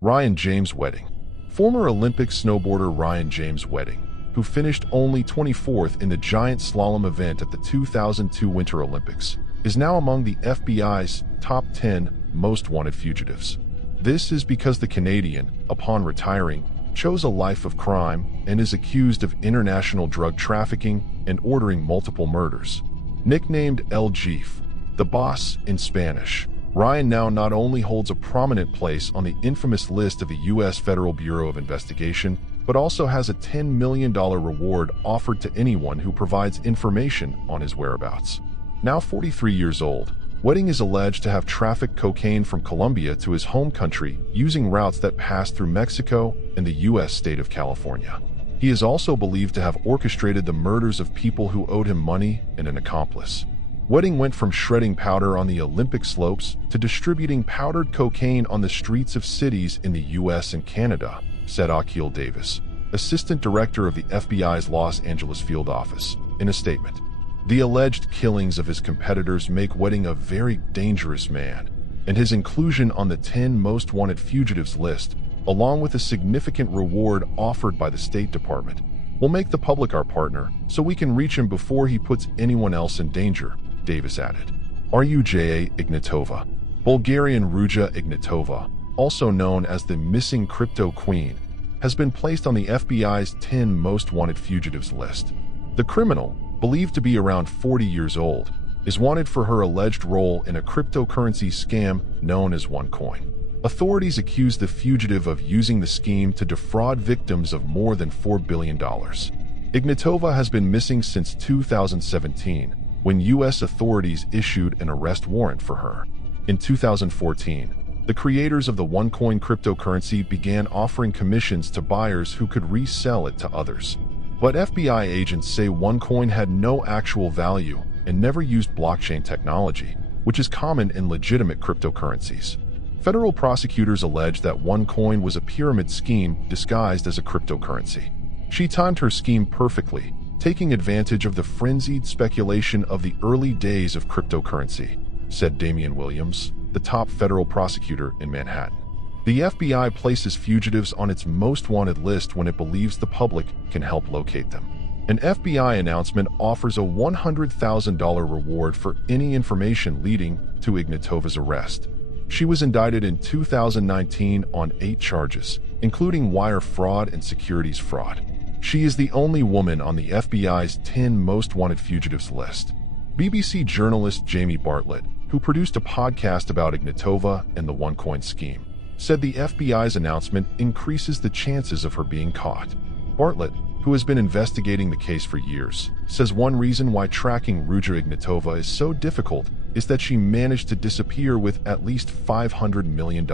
Ryan James Wedding. Former Olympic snowboarder Ryan James Wedding, who finished only 24th in the giant slalom event at the 2002 Winter Olympics, is now among the FBI's top 10 most wanted fugitives. This is because the Canadian, upon retiring, chose a life of crime and is accused of international drug trafficking and ordering multiple murders. Nicknamed El Jefe, the boss in Spanish, Ryan now not only holds a prominent place on the infamous list of the U.S. Federal Bureau of Investigation, but also has a $10 million reward offered to anyone who provides information on his whereabouts. Now 43 years old, Wedding is alleged to have trafficked cocaine from Colombia to his home country using routes that pass through Mexico and the U.S. state of California. He is also believed to have orchestrated the murders of people who owed him money and an accomplice. Wedding went from shredding powder on the Olympic slopes to distributing powdered cocaine on the streets of cities in the U.S. and Canada, said Akil Davis, assistant director of the FBI's Los Angeles field office, in a statement. The alleged killings of his competitors make Wedding a very dangerous man, and his inclusion on the 10 most wanted fugitives list, along with a significant reward offered by the State Department, will make the public our partner so we can reach him before he puts anyone else in danger, Davis added. Ruja Ignatova. Bulgarian Ruja Ignatova, also known as the missing crypto queen, has been placed on the FBI's 10 most wanted fugitives list. The criminal, believed to be around 40 years old, is wanted for her alleged role in a cryptocurrency scam known as OneCoin. Authorities accuse the fugitive of using the scheme to defraud victims of more than $4 billion. Ignatova has been missing since 2017, when U.S. authorities issued an arrest warrant for her. In 2014, the creators of the OneCoin cryptocurrency began offering commissions to buyers who could resell it to others. But FBI agents say OneCoin had no actual value and never used blockchain technology, which is common in legitimate cryptocurrencies. Federal prosecutors allege that OneCoin was a pyramid scheme disguised as a cryptocurrency. She timed her scheme perfectly, taking advantage of the frenzied speculation of the early days of cryptocurrency, said Damian Williams, the top federal prosecutor in Manhattan. The FBI places fugitives on its most wanted list when it believes the public can help locate them. An FBI announcement offers a $100,000 reward for any information leading to Ignatova's arrest. She was indicted in 2019 on 8 charges, including wire fraud and securities fraud. She is the only woman on the FBI's 10 most wanted fugitives list. BBC journalist Jamie Bartlett, who produced a podcast about Ignatova and the OneCoin scheme, said the FBI's announcement increases the chances of her being caught. Bartlett, who has been investigating the case for years, says one reason why tracking Ruja Ignatova is so difficult is that she managed to disappear with at least $500 million.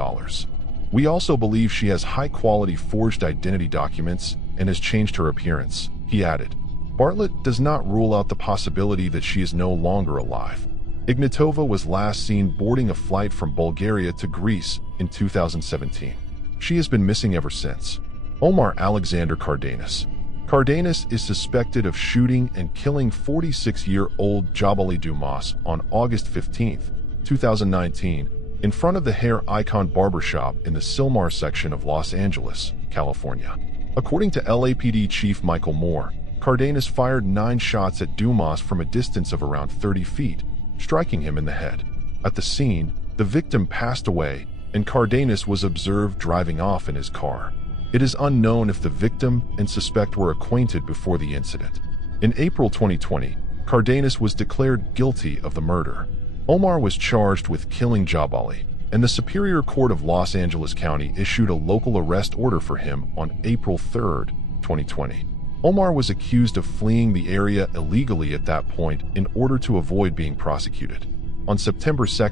We also believe she has high-quality forged identity documents and has changed her appearance, he added. Bartlett does not rule out the possibility that she is no longer alive. Ignatova was last seen boarding a flight from Bulgaria to Greece in 2017. She has been missing ever since. Omar Alexander Cardenas. Cardenas is suspected of shooting and killing 46-year-old Jabali Dumas on August 15, 2019, in front of the Hair Icon barbershop in the Sylmar section of Los Angeles, California. According to LAPD Chief Michael Moore, Cardenas fired 9 shots at Dumas from a distance of around 30 feet, striking him in the head. At the scene, the victim passed away, and Cardenas was observed driving off in his car. It is unknown if the victim and suspect were acquainted before the incident. In April 2020, Cardenas was declared guilty of the murder. Omar was charged with killing Jabali, and the Superior Court of Los Angeles County issued a local arrest order for him on April 3, 2020. Omar was accused of fleeing the area illegally at that point in order to avoid being prosecuted. On September 2,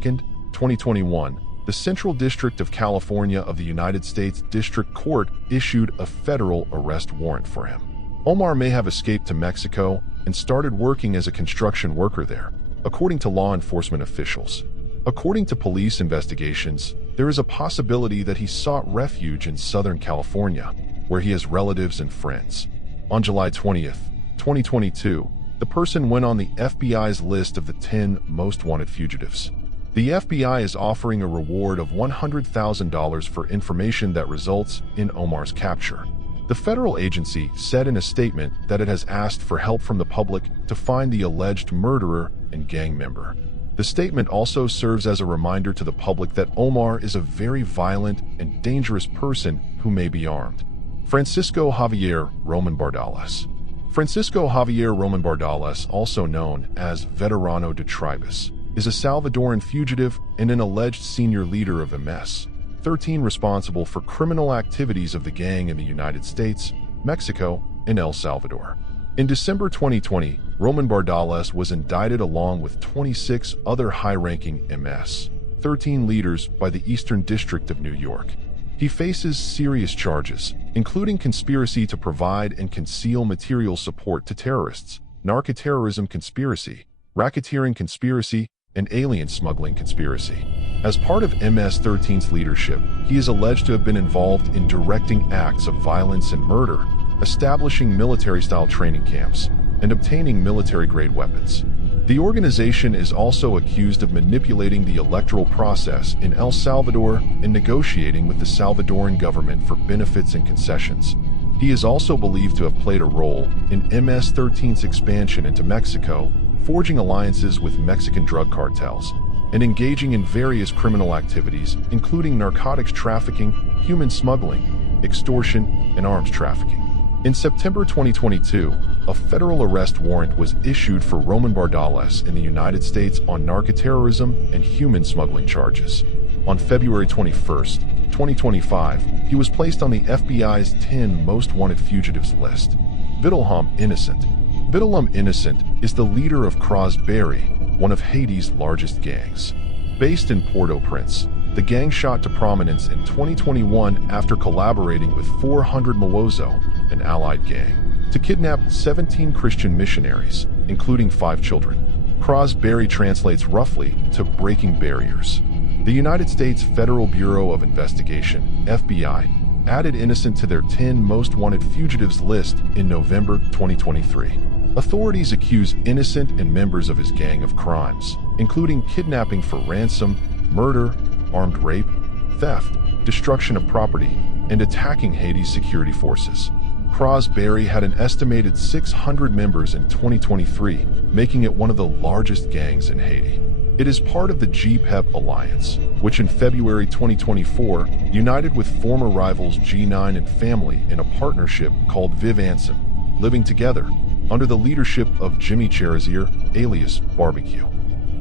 2021, the Central District of California of the United States District Court issued a federal arrest warrant for him. Omar may have escaped to Mexico and started working as a construction worker there, according to law enforcement officials. According to police investigations, there is a possibility that he sought refuge in Southern California, where he has relatives and friends. On July 20, 2022, the person went on the FBI's list of the 10 most wanted fugitives. The FBI is offering a reward of $100,000 for information that results in Omar's capture. The federal agency said in a statement that it has asked for help from the public to find the alleged murderer and gang member. The statement also serves as a reminder to the public that Omar is a very violent and dangerous person who may be armed. Francisco Javier Roman Bardales. Francisco Javier Roman Bardales, also known as Veterano de Tribus, is a Salvadoran fugitive and an alleged senior leader of MS-13 responsible for criminal activities of the gang in the United States, Mexico, and El Salvador. In December 2020, Roman Bardales was indicted along with 26 other high-ranking MS-13 leaders by the Eastern District of New York. He faces serious charges, including conspiracy to provide and conceal material support to terrorists, narcoterrorism conspiracy, racketeering conspiracy, and alien smuggling conspiracy. As part of MS-13's leadership, he is alleged to have been involved in directing acts of violence and murder, establishing military-style training camps, and obtaining military-grade weapons. The organization is also accused of manipulating the electoral process in El Salvador and negotiating with the Salvadoran government for benefits and concessions. He is also believed to have played a role in MS-13's expansion into Mexico, forging alliances with Mexican drug cartels, and engaging in various criminal activities, including narcotics trafficking, human smuggling, extortion, and arms trafficking. In September 2022, a federal arrest warrant was issued for Roman Bardales in the United States on narcoterrorism and human smuggling charges. On February 21, 2025, he was placed on the FBI's 10 most wanted fugitives list. Vidalhom Innocent. Vidalhom Innocent is the leader of Cros Berry, one of Haiti's largest gangs. Based in Port-au-Prince, the gang shot to prominence in 2021 after collaborating with 400 Mawozo, an allied gang, to kidnap 17 Christian missionaries, including 5 children. Cros Berry translates roughly to breaking barriers. The United States Federal Bureau of Investigation, FBI, added Innocent to their 10 most wanted fugitives list in November 2023. Authorities accuse Innocent and members of his gang of crimes, including kidnapping for ransom, murder, armed rape, theft, destruction of property, and attacking Haiti's security forces. Cros Berry had an estimated 600 members in 2023, making it one of the largest gangs in Haiti. It is part of the G-PEP Alliance, which in February 2024 united with former rivals G9 and Family in a partnership called Viv Anson, living together, under the leadership of Jimmy Cherizier, alias Barbecue.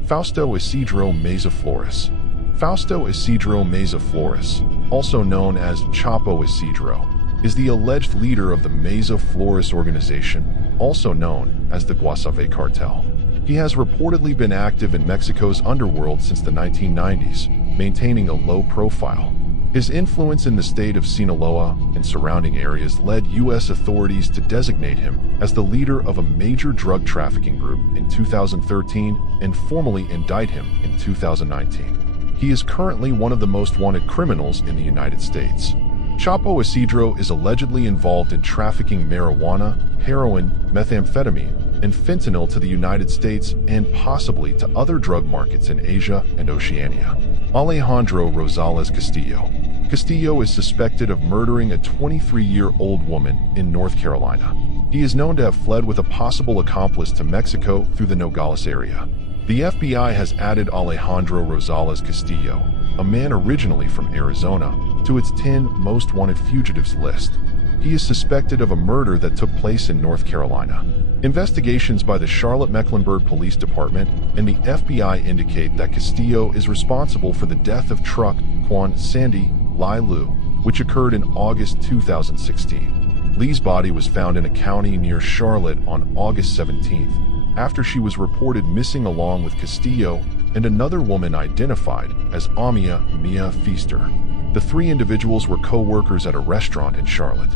Fausto Isidro Meza Flores. Fausto Isidro Meza Flores, also known as Chapo Isidro, is the alleged leader of the Meza Flores organization, also known as the Guasave Cartel. He has reportedly been active in Mexico's underworld since the 1990s, maintaining a low profile. His influence in the state of Sinaloa and surrounding areas led U.S. authorities to designate him as the leader of a major drug trafficking group in 2013 and formally indict him in 2019. He is currently one of the most wanted criminals in the United States. Chapo Isidro is allegedly involved in trafficking marijuana, heroin, methamphetamine, and fentanyl to the United States and possibly to other drug markets in Asia and Oceania. Alejandro Rosales Castillo. Castillo is suspected of murdering a 23-year-old woman in North Carolina. He is known to have fled with a possible accomplice to Mexico through the Nogales area. The FBI has added Alejandro Rosales Castillo, a man originally from Arizona, to its 10 most wanted fugitives list. He is suspected of a murder that took place in North Carolina. Investigations by the Charlotte-Mecklenburg Police Department and the FBI indicate that Castillo is responsible for the death of truck Quan Sandy Lai Lu, which occurred in August 2016. Lee's body was found in a county near Charlotte on August 17th, after she was reported missing along with Castillo and another woman identified as Amia Mia Feaster. The 3 individuals were co-workers at a restaurant in Charlotte.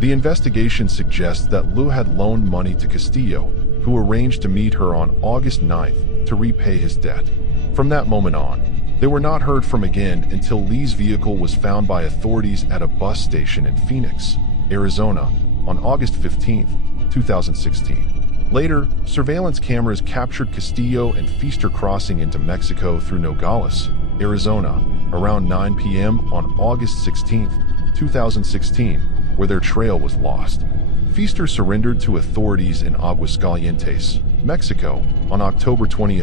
The investigation suggests that Lu had loaned money to Castillo, who arranged to meet her on August 9th to repay his debt. From that moment on, they were not heard from again until Lee's vehicle was found by authorities at a bus station in Phoenix, Arizona, on August 15, 2016. Later, surveillance cameras captured Castillo and Feaster crossing into Mexico through Nogales, Arizona, around 9 p.m. on August 16, 2016, where their trail was lost. Feaster surrendered to authorities in Aguascalientes, Mexico, on October 20,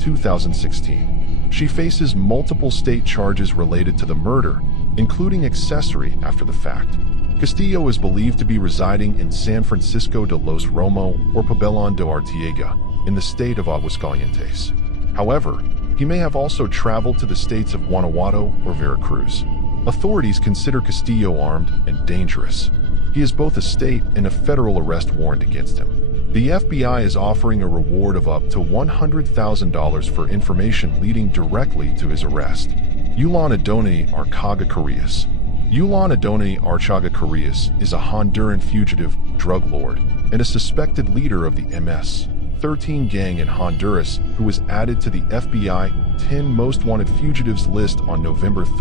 2016. She faces multiple state charges related to the murder, including accessory after the fact. Castillo is believed to be residing in San Francisco de los Romo or Pabellon de Arteaga, in the state of Aguascalientes. However, he may have also traveled to the states of Guanajuato or Veracruz. Authorities consider Castillo armed and dangerous. He has both a state and a federal arrest warrant against him. The FBI is offering a reward of up to $100,000 for information leading directly to his arrest. Yulan Adonai Archaga Carrillas. Yulan Adonai Archaga Carrillas is a Honduran fugitive, drug lord, and a suspected leader of the MS-13 gang in Honduras who was added to the FBI 10 Most Wanted Fugitives list on November 3,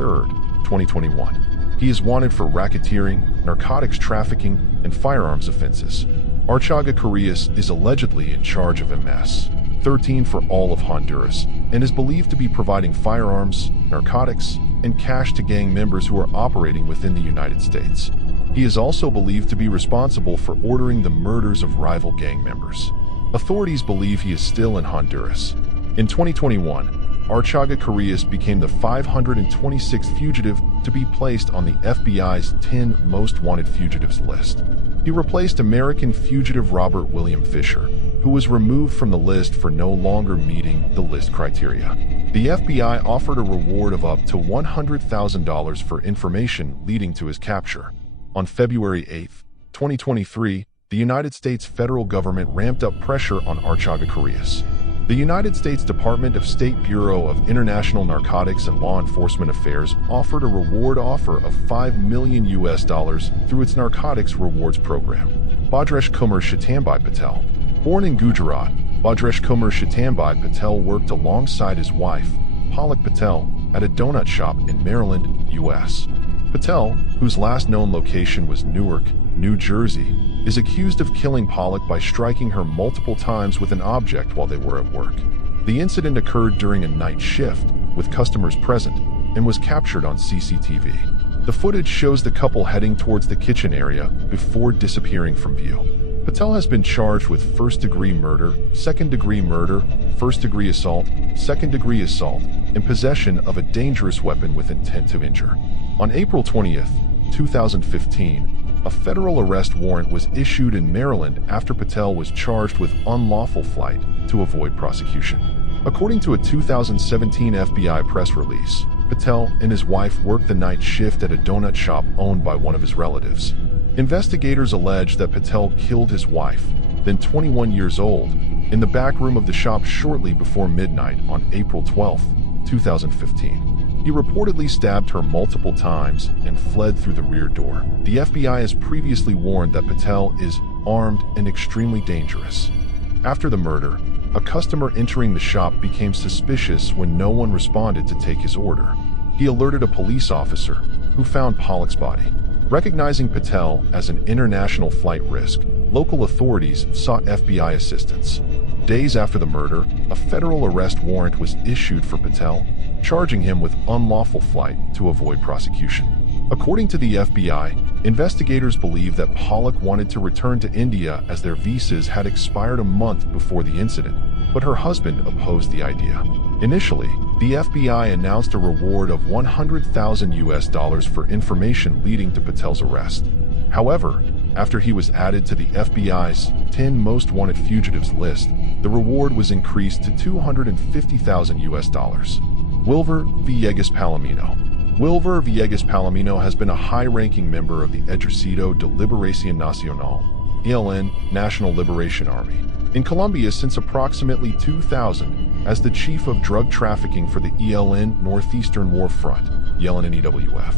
2021. He is wanted for racketeering, narcotics trafficking, and firearms offenses. Archaga Carrillas is allegedly in charge of MS-13 for all of Honduras and is believed to be providing firearms, narcotics, and cash to gang members who are operating within the United States. He is also believed to be responsible for ordering the murders of rival gang members. Authorities believe he is still in Honduras. In 2021, Archaga Carrillas became the 526th fugitive to be placed on the FBI's 10 Most Wanted Fugitives list. He replaced American fugitive Robert William Fisher, who was removed from the list for no longer meeting the list criteria. The FBI offered a reward of up to $100,000 for information leading to his capture. On February 8, 2023, the United States federal government ramped up pressure on Archaga Carrillas. The United States Department of State Bureau of International Narcotics and Law Enforcement Affairs offered a reward offer of $5 million through its Narcotics Rewards Program. Bhadresh Kumar Shitambai Patel. Born in Gujarat, Bhadresh Kumar Shitambai Patel worked alongside his wife, Palak Patel, at a donut shop in Maryland, U.S. Patel, whose last known location was Newark, New Jersey, is accused of killing Palak by striking her multiple times with an object while they were at work. The incident occurred during a night shift, with customers present, and was captured on CCTV. The footage shows the couple heading towards the kitchen area before disappearing from view. Patel has been charged with first-degree murder, second-degree murder, first-degree assault, second-degree assault, and possession of a dangerous weapon with intent to injure. On April 20, 2015, a federal arrest warrant was issued in Maryland after Patel was charged with unlawful flight to avoid prosecution. According to a 2017 FBI press release, Patel and his wife worked the night shift at a donut shop owned by one of his relatives. Investigators allege that Patel killed his wife, then 21 years old, in the back room of the shop shortly before midnight on April 12, 2015. He reportedly stabbed her multiple times and fled through the rear door. The FBI has previously warned that Patel is armed and extremely dangerous. After the murder, a customer entering the shop became suspicious when no one responded to take his order. He alerted a police officer, who found Palak's body. Recognizing Patel as an international flight risk, local authorities sought FBI assistance. Days after the murder, a federal arrest warrant was issued for Patel, charging him with unlawful flight to avoid prosecution. According to the FBI, investigators believe that Palak wanted to return to India as their visas had expired a month before the incident, but her husband opposed the idea. Initially, the FBI announced a reward of $100,000 for information leading to Patel's arrest. However, after he was added to the FBI's 10 Most Wanted Fugitives list, the reward was increased to $250,000. Wilver Villegas Palomino. Wilver Villegas Palomino has been a high-ranking member of the Ejército de Liberación Nacional, ELN, National Liberation Army, in Colombia since approximately 2000 as the chief of drug trafficking for the ELN Northeastern War Front, YELN-NEWF.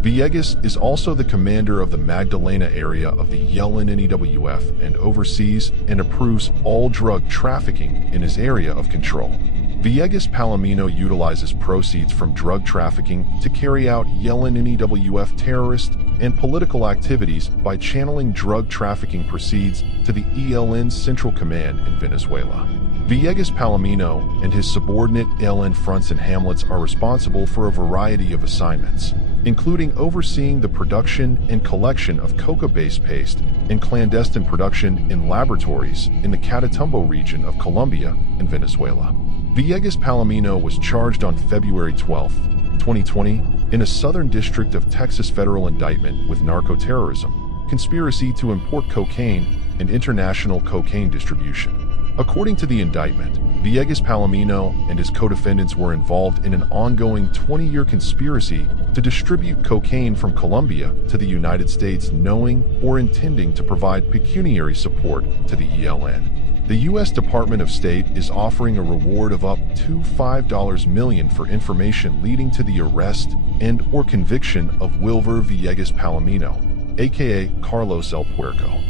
Villegas is also the commander of the Magdalena area of the YELN-NEWF and oversees and approves all drug trafficking in his area of control. Villegas Palomino utilizes proceeds from drug trafficking to carry out ELN terrorist and political activities by channeling drug trafficking proceeds to the ELN Central Command in Venezuela. Villegas Palomino and his subordinate ELN fronts and hamlets are responsible for a variety of assignments, including overseeing the production and collection of coca-based paste and clandestine production in laboratories in the Catatumbo region of Colombia and Venezuela. Villegas Palomino was charged on February 12, 2020, in a Southern District of Texas federal indictment with narcoterrorism, conspiracy to import cocaine, and international cocaine distribution. According to the indictment, Villegas Palomino and his co-defendants were involved in an ongoing 20-year conspiracy to distribute cocaine from Colombia to the United States, knowing or intending to provide pecuniary support to the ELN. The U.S. Department of State is offering a reward of up to $5 million for information leading to the arrest and/or conviction of Wilver Villegas Palomino, aka Carlos El Puerco.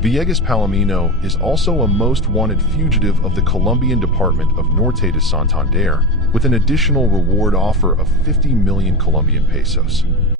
Villegas Palomino is also a most wanted fugitive of the Colombian Department of Norte de Santander, with an additional reward offer of 50 million Colombian pesos.